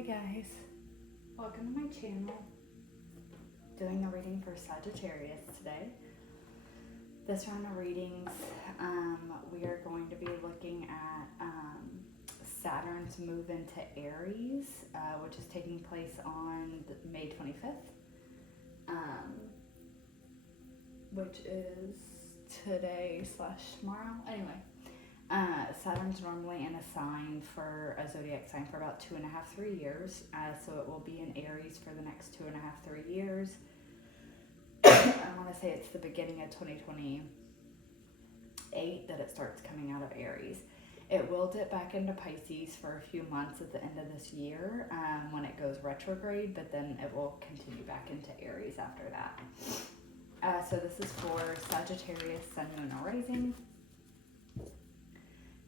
Hi guys, welcome to my channel. Doing the reading for Sagittarius today. This round of readings, we are going to be looking at Saturn's move into Aries, which is taking place on May 25th, which is today / tomorrow. Anyway. Saturn's normally in a sign for a zodiac sign for about 2.5-3 years, so it will be in Aries for the next 2.5-3 years. I want to say it's the beginning of 2028 that it starts coming out of Aries. It will dip back into Pisces for a few months at the end of this year when it goes retrograde, but then it will continue back into Aries after that. So this is for Sagittarius, Sun, Moon, or Rising.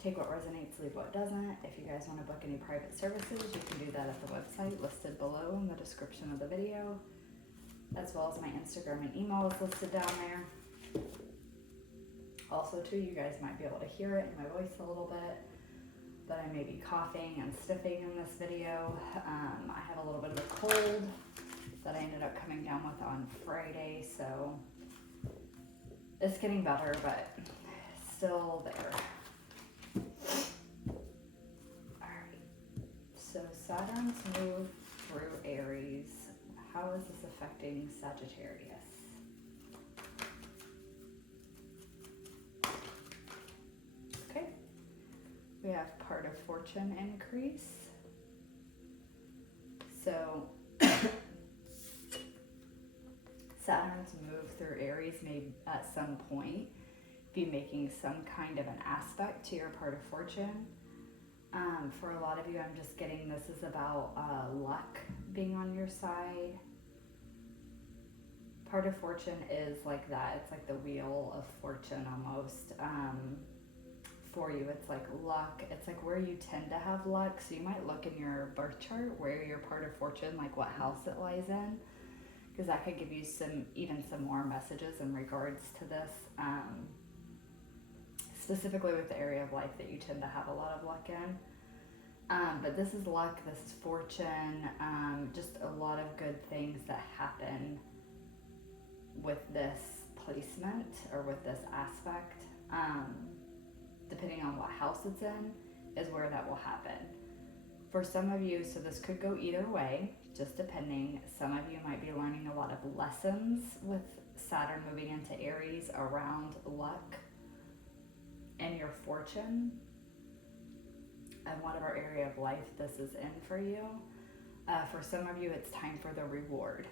Take what resonates, leave what doesn't. If you guys want to book any private services, you can do that at the website listed below in the description of the video, as well as my Instagram and email is listed down there. Also, too, you guys might be able to hear it in my voice a little bit, but I may be coughing and sniffing in this video. I have a little bit of a cold that I ended up coming down with on Friday, so it's getting better, but still there. So Saturn's move through Aries. How is this affecting Sagittarius? Okay. We have part of fortune increase. So Saturn's move through Aries may at some point be making some kind of an aspect to your part of fortune. For a lot of you, I'm just getting this is about luck being on your side. Part of fortune is like that. It's like the wheel of fortune almost. For you, it's like luck. It's like where you tend to have luck. So you might look in your birth chart where your part of fortune, like what house it lies in, because that could give you some more messages in regards to this. Specifically with the area of life that you tend to have a lot of luck in. But this is luck, this is fortune, just a lot of good things that happen with this placement or with this aspect. Depending on what house it's in is where that will happen. For some of you, so this could go either way, just depending. Some of you might be learning a lot of lessons with Saturn moving into Aries around luck and your fortune and whatever area of life this is in for you. For some of you, it's time for the reward.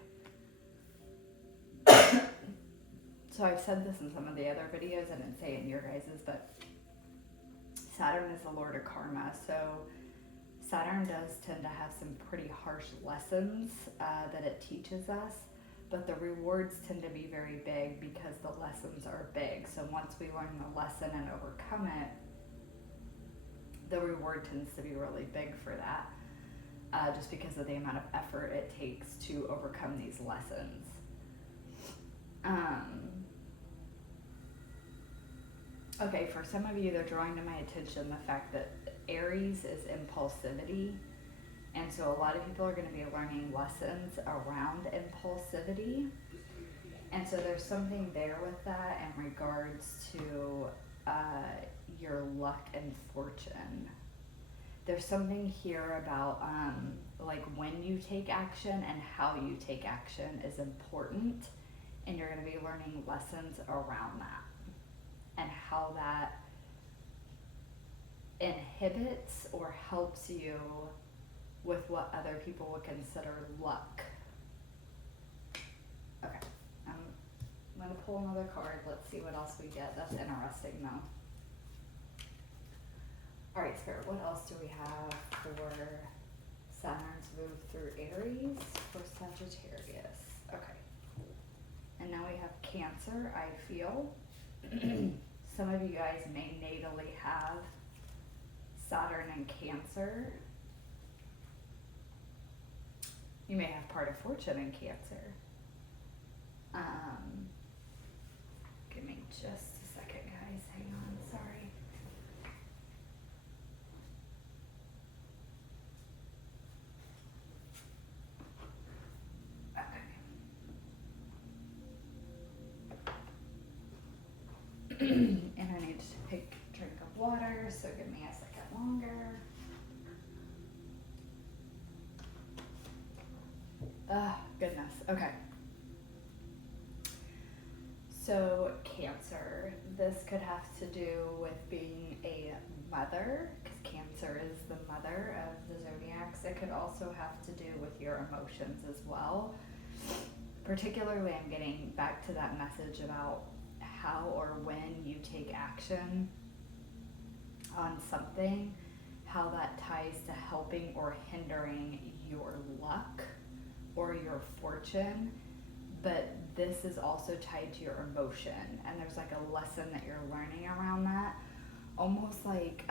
So I've said this in some of the other videos, I didn't say it in your guys's, but Saturn is the Lord of Karma. So Saturn does tend to have some pretty harsh lessons that it teaches us. But the rewards tend to be very big because the lessons are big. So once we learn the lesson and overcome it, the reward tends to be really big for that, just because of the amount of effort it takes to overcome these lessons. Okay, for some of you, they're drawing to my attention the fact that Aries is impulsivity. And so a lot of people are going to be learning lessons around impulsivity. And so there's something there with that in regards to your luck and fortune. There's something here about like when you take action and how you take action is important. And you're going to be learning lessons around that and how that inhibits or helps you with what other people would consider luck. Okay, I'm going to pull another card. Let's see what else we get. That's interesting though. All right, Spirit, what else do we have for Saturn's move through Aries for Sagittarius? Okay, and now we have Cancer, I feel. Some of you guys may natally have Saturn and Cancer. You may have part of fortune in Cancer. Give me just a second, guys. Hang on, sorry. here, so give me a second longer. Goodness. Okay. So Cancer, this could have to do with being a mother, because Cancer is the mother of the zodiacs. It could also have to do with your emotions as well. Particularly, I'm getting back to that message about how or when you take action on something, how that ties to helping or hindering your luck or your fortune. But this is also tied to your emotion, and there's like a lesson that you're learning around that, almost like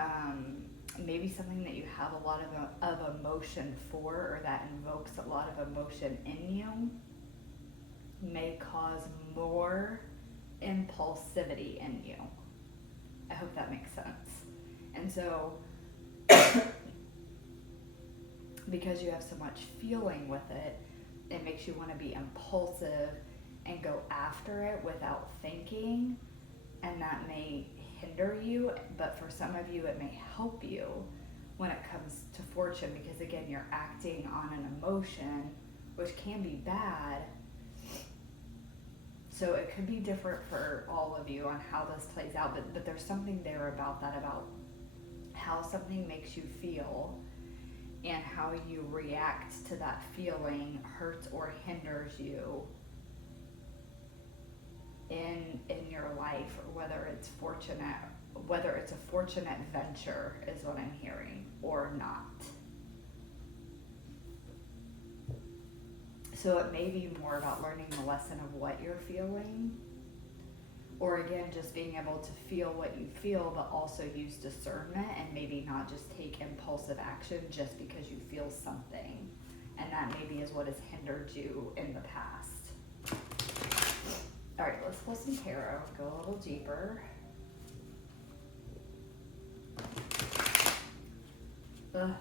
maybe something that you have a lot of emotion for, or that invokes a lot of emotion in you, may cause more impulsivity in you. I hope that makes sense. And so because you have so much feeling with it, it makes you want to be impulsive and go after it without thinking, and that may hinder you, but for some of you it may help you when it comes to fortune, because again, you're acting on an emotion, which can be bad. So it could be different for all of you on how this plays out, but there's something there about that, about how something makes you feel and how you react to that feeling hurts or hinders you in your life, or whether it's a fortunate venture is what I'm hearing, or not. So it may be more about learning the lesson of what you're feeling, or again, just being able to feel what you feel, but also use discernment and maybe not just take impulsive action just because you feel something. And that maybe is what has hindered you in the past. All right, let's pull some tarot, go a little deeper. I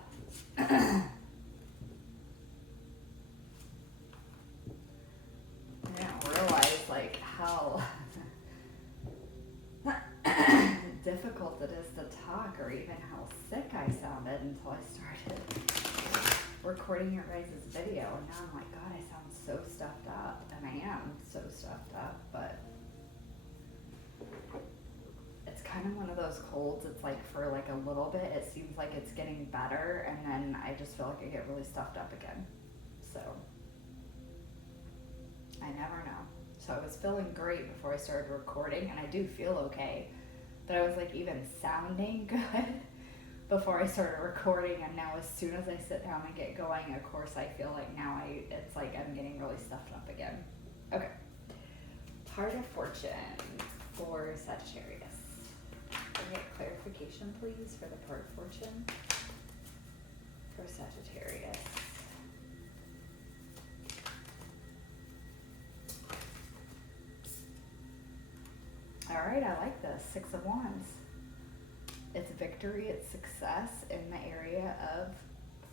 didn't realize like how difficult it is to talk, or even how sick I sounded until I started recording your guys' video, and now I'm like, God, I sound so stuffed up, and I am so stuffed up, but it's kind of one of those colds. It's like for like a little bit it seems like it's getting better, and then I just feel like I get really stuffed up again. So I never know. So I was feeling great before I started recording, and I do feel okay, but I was like even sounding good before I started recording, and now as soon as I sit down and get going, of course I feel like now it's like I'm getting really stuffed up again. Okay. Heart of Fortune for Sagittarius. Can I get clarification please for the Heart of Fortune for Sagittarius? All right, I like this. 6 of Wands. It's victory, it's success in the area of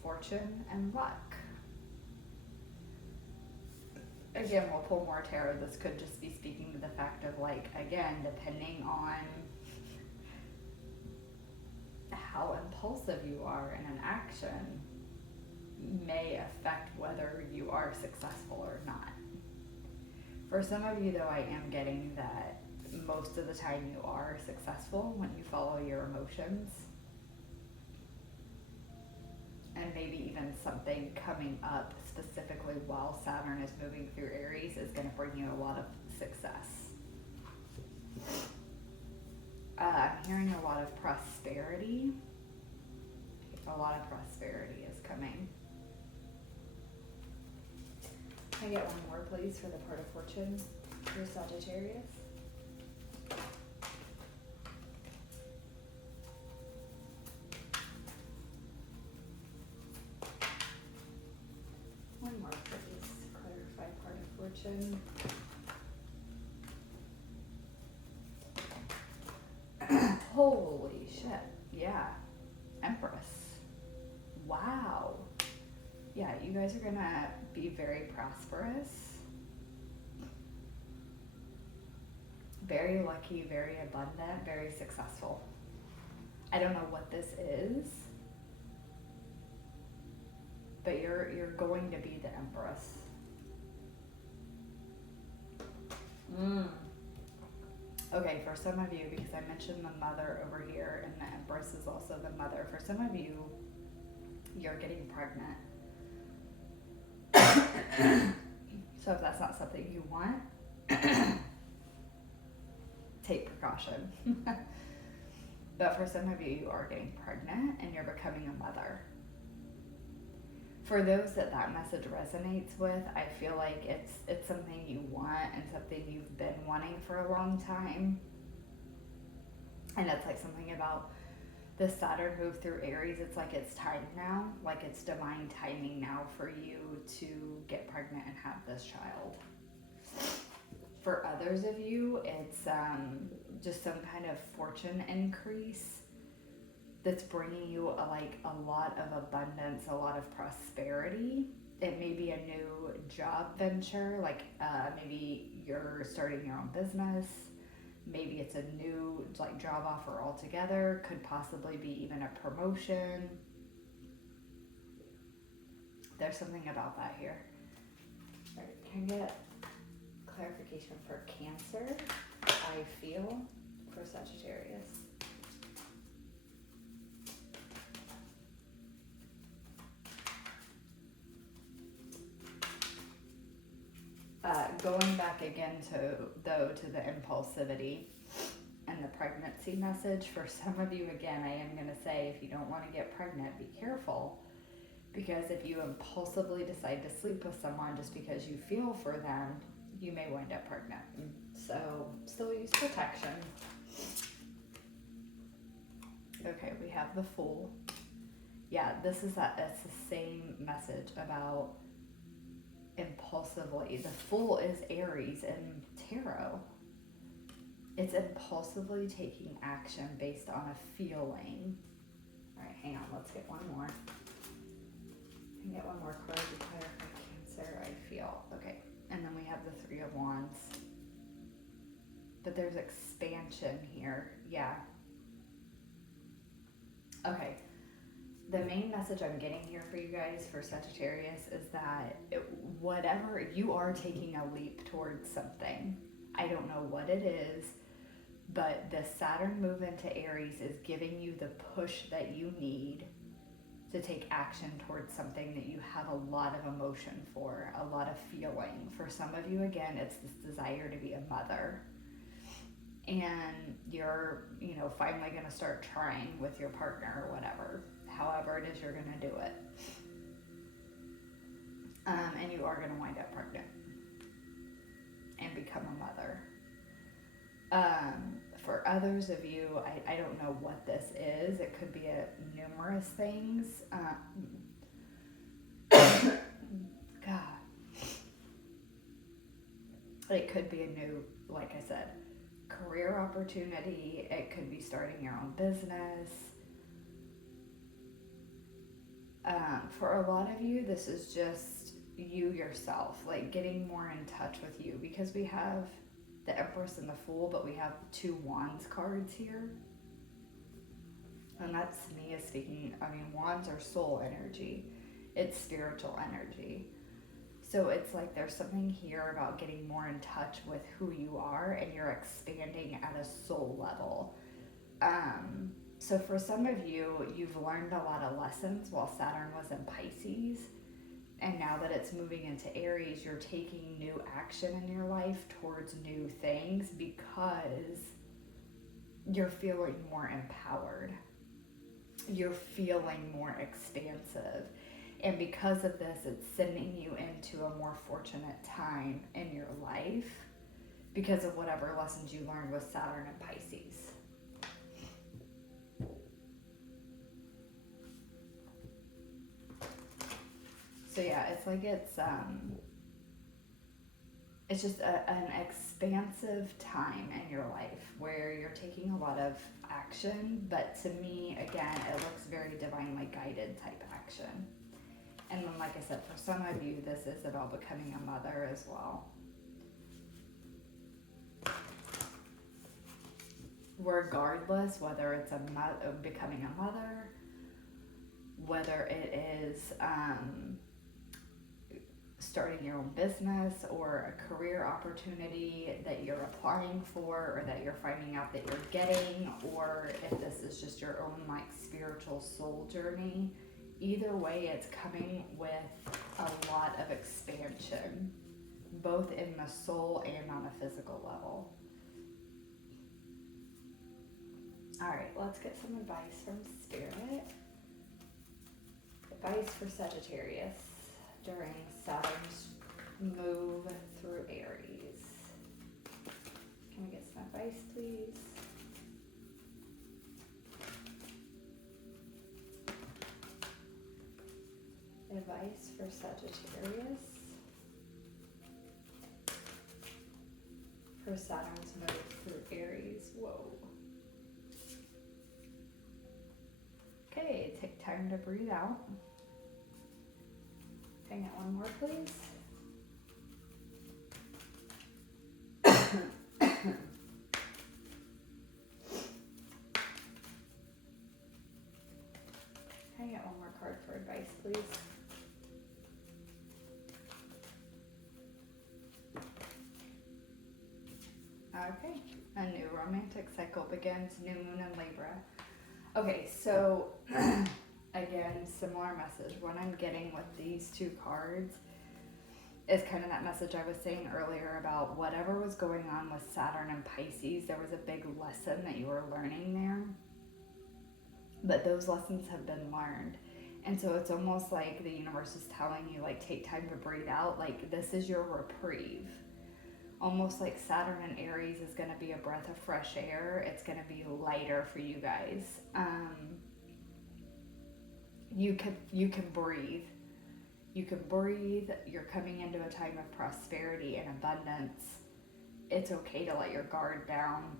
fortune and luck. Again, we'll pull more tarot. This could just be speaking to the fact of, like, again, depending on how impulsive you are in an action may affect whether you are successful or not. For some of you, though, I am getting that most of the time you are successful when you follow your emotions. And maybe even something coming up specifically while Saturn is moving through Aries is going to bring you a lot of success. I'm hearing a lot of prosperity. A lot of prosperity is coming. Can I get one more, please, for the Heart of Fortune for Sagittarius? One more, please, to clarify Heart of Fortune. Holy shit. Yeah. Empress. Wow. Yeah, you guys are gonna be very prosperous. Very lucky, very abundant, very successful. I don't know what this is, but you're going to be the Empress. Okay, for some of you, because I mentioned the Mother over here, and the Empress is also the Mother. For some of you, you're getting pregnant. So if that's not something you want, take precaution. But for some of you, you are getting pregnant and you're becoming a mother. For those that message resonates with, I feel like it's something you want and something you've been wanting for a long time. And it's like something about the Saturn move through Aries. It's like it's time now, like it's divine timing now for you to get pregnant and have this child. For others of you, it's just some kind of fortune increase that's bringing you a lot of abundance, a lot of prosperity. It may be a new job venture, maybe you're starting your own business. Maybe it's a new job offer altogether. Could possibly be even a promotion. There's something about that here. All right, can I get clarification for Cancer? I feel for Sagittarius. Going back again to the impulsivity and the pregnancy message, for some of you, again, I am going to say, if you don't want to get pregnant, be careful. Because if you impulsively decide to sleep with someone just because you feel for them, you may wind up pregnant. So still use protection. Okay, we have the Fool. Yeah, it's the same message about impulsively. The Fool is Aries in tarot. It's impulsively taking action based on a feeling. All right, hang on, let's get one more. Can I get one more card to clarify Cancer? I feel. Okay, and then we have the Three of Wands. But there's expansion here. Yeah. Okay. The main message I'm getting here for you guys, for Sagittarius, is that whatever, you are taking a leap towards something. I don't know what it is, but the Saturn move into Aries is giving you the push that you need to take action towards something that you have a lot of emotion for, a lot of feeling. For some of you, again, it's this desire to be a mother. And you're, finally going to start trying with your partner or whatever. However it is you're going to do it. And you are going to wind up pregnant and become a mother. For others of you, I don't know what this is. It could be numerous things. God. It could be a new, like I said, career opportunity. It could be starting your own business. For a lot of you, this is just you yourself, getting more in touch with you, because we have the Empress and the Fool, but we have two Wands cards here. And that's me as speaking. Wands are soul energy. It's spiritual energy. So it's there's something here about getting more in touch with who you are, and you're expanding at a soul level. So for some of you, you've learned a lot of lessons while Saturn was in Pisces. And now that it's moving into Aries, you're taking new action in your life towards new things because you're feeling more empowered. You're feeling more expansive. And because of this, it's sending you into a more fortunate time in your life because of whatever lessons you learned with Saturn and Pisces. So yeah, it's just an expansive time in your life where you're taking a lot of action, but to me, again, it looks very divinely guided type action. And then, like I said, for some of you, this is about becoming a mother as well. regardless, whether it's becoming a mother, whether it is starting your own business or a career opportunity that you're applying for or that you're finding out that you're getting, or if this is just your own like spiritual soul journey. Either way, it's coming with a lot of expansion, both in the soul and on a physical level. All right, let's get some advice from Spirit. Advice for Sagittarius during Saturn's move through Aries. Can we get some advice, please? Advice for Sagittarius for Saturn's move through Aries. Whoa. Okay, take time to breathe out. Hang it one more, please. Hang it one more card for advice, please. Okay, a new romantic cycle begins, new moon in Libra. Okay, so again, similar message. What I'm getting with these two cards is kind of that message I was saying earlier about whatever was going on with Saturn and Pisces. There was a big lesson that you were learning there, but those lessons have been learned. And so it's almost like the universe is telling you, like, take time to breathe out. Like, this is your reprieve. Almost like Saturn and Aries is going to be a breath of fresh air. It's going to be lighter for you guys. You can breathe. You can breathe. You're coming into a time of prosperity and abundance. It's okay to let your guard down.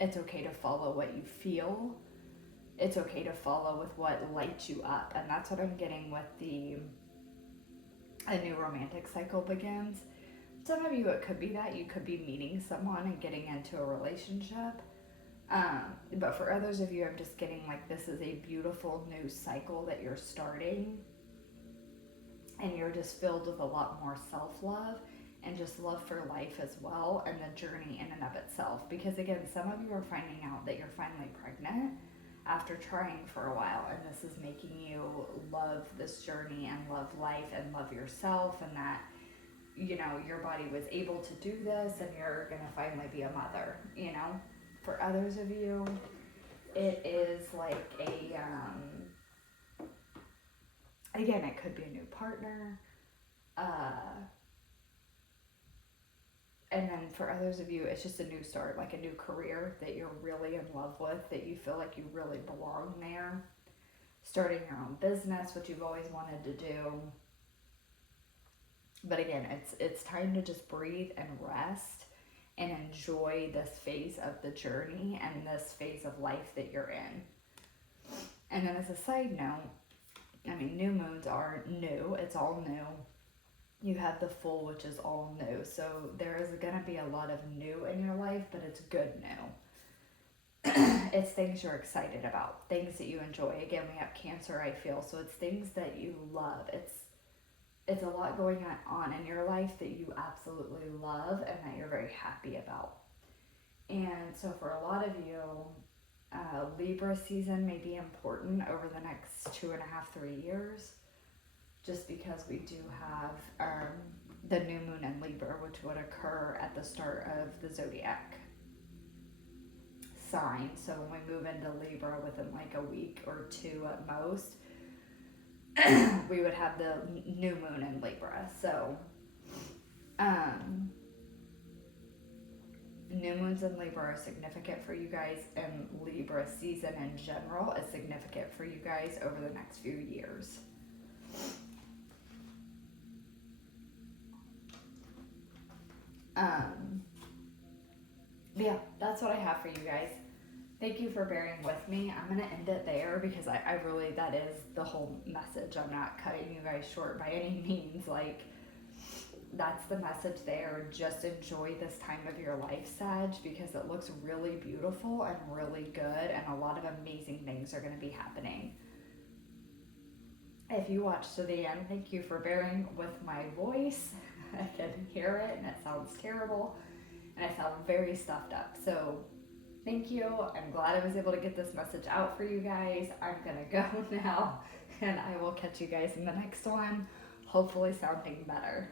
It's okay to follow what you feel. It's okay to follow with what lights you up. And that's what I'm getting with a new romantic cycle begins. Some of you, it could be that you could be meeting someone and getting into a relationship. But for others of you, I'm just getting like this is a beautiful new cycle that you're starting. And you're just filled with a lot more self-love and just love for life as well, and the journey in and of itself. Because again, some of you are finding out that you're finally pregnant after trying for a while, and this is making you love this journey and love life and love yourself, and that, you know, your body was able to do this and you're gonna finally be a mother, you know. For others of you, it is like again, it could be a new partner, and then for others of you, it's just a new start, like a new career that you're really in love with, that you feel like you really belong there. Starting your own business, which you've always wanted to do. But again, it's time to just breathe and rest and enjoy this phase of the journey and this phase of life that you're in. And then as a side note, I mean, new moons are new. It's all new. You have the full, which is all new. So there is going to be a lot of new in your life, but it's good new. It's things you're excited about, things that you enjoy. Again, we have Cancer, I feel. So it's things that you love. It's a lot going on in your life that you absolutely love and that you're very happy about. And so for a lot of you, Libra season may be important over the next 2.5, 3 years, just because we do have the new moon in Libra, which would occur at the start of the zodiac sign. So when we move into Libra within like a week or two at most, we would have the new moon in Libra. So new moons in Libra are significant for you guys, and Libra season in general is significant for you guys over the next few years. Yeah, that's what I have for you guys. Thank you for bearing with me. I'm going to end it there because I really, that is the whole message. I'm not cutting you guys short by any means. Like, that's the message there. Just enjoy this time of your life, Sag, because it looks really beautiful and really good, and a lot of amazing things are going to be happening. If you watched to the end, thank you for bearing with my voice. I can hear it and it sounds terrible, and I sound very stuffed up. So thank you. I'm glad I was able to get this message out for you guys. I'm gonna go now, and I will catch you guys in the next one, hopefully sounding better.